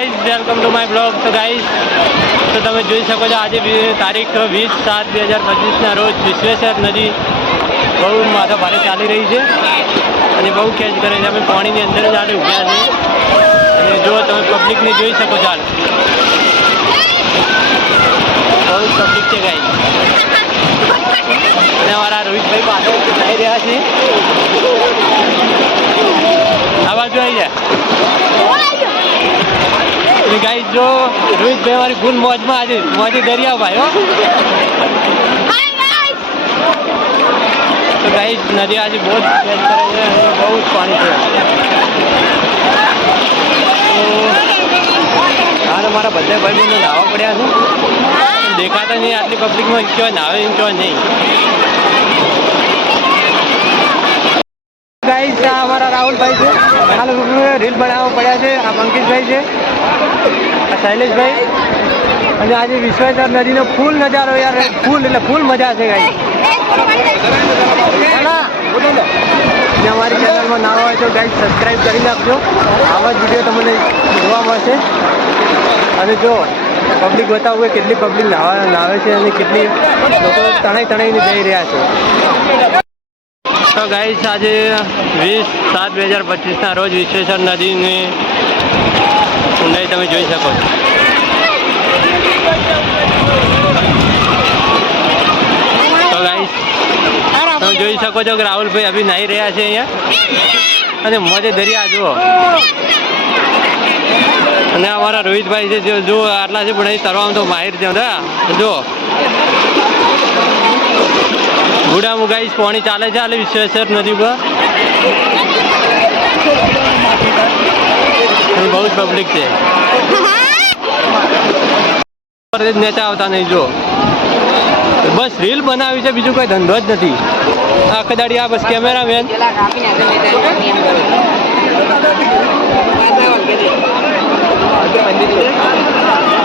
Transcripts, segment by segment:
Welcome to my blog તો guys તો તમે જોઈ શકો છો, આજે તારીખ વીસ સાત બે હજાર પચીસના રોજ વિશ્વેશ્વર નદી બહુ માથા ભારે ચાલી રહી છે. અને બહુ ખેંચ કરે છે. અમે પાણીની અંદર જ આજે ઊભ્યા છીએ. અને જો તમે પબ્લિકને જોઈ શકો છો હાલ. બહુ પબ્લિક છે ગાઈઝ અને અમારા રોહિતભાઈ પાછળ જઈ રહ્યા છે. આ બાજુ આવી જાય. જો રોહિતભાઈ મારી ફૂલ મોજમાં આજે મોજે દરિયા ભાઈ તો ભાઈ નદી આજે બહુ જ કરે છે બહુ જ પાણી છે. હાલ અમારા બધા ભાઈ બહેનો નાહવા પડ્યા છે. દેખાતા નહીં આટલી પબ્લિકમાં કહેવાય નાવે એમ કહેવાય નહીં. ગાઈસ આ અમારા રાહુલભાઈ છે. હાલ રીલ બનાવવા પડ્યા છે. આ પંકજભાઈ છે. શૈલેષભાઈ અને આજે વિશ્વેશ્વર નદીનો ફૂલ નજારો યાર ફૂલ એટલે ફૂલ મજા છે ગાઈ અને અમારી ચેનલમાં ના હોય તો ગાઈ સબસ્ક્રાઈબ કરી નાખજો આવા જ વીડિયો તમને જોવા મળશે અને જો પબ્લિક બતાવું કે કેટલી પબ્લિક નાવા નાવે છે અને કેટલી લોકો તણાઈ તણાઈને જઈ રહ્યા છે તો ગાઈસ આજે વીસ સાત બે હજાર પચીસના રોજ વિશ્વેશ્વર નદીની ઊંડાઈ તમે જોઈ શકો છો. તો ગાઈસ તમે જોઈ શકો છો કે રાહુલભાઈ અભી નાહી રહ્યા છે અહીંયા. અને મોજે દરિયા, જુઓ. અને અમારા રોહિતભાઈ છે, જો આટલા છે, પણ અહીં તરવામાં તો માહિર છે, બધા. જો ગુડામું ગાઈસ પાણી ચાલે છે, આલે વિશ્વેશ્વર નદી પર બહુ જ પબ્લિક છે નેતા આવતા નહીં, જો. બસ રીલ બનાવી છે, બીજું કોઈ ધંધો જ નથી. આ કદાડી આ બસ કેમેરામેન. મજા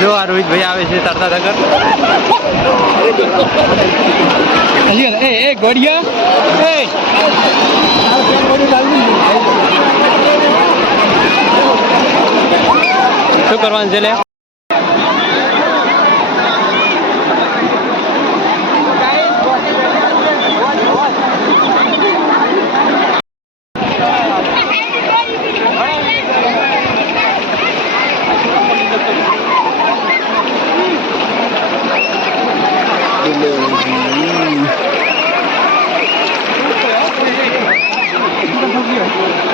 જો આ રોહિતભાઈ આવે છે તરતા નગર એ એ ગોડિયા એ. શું કરવાનું છે લે Thank you.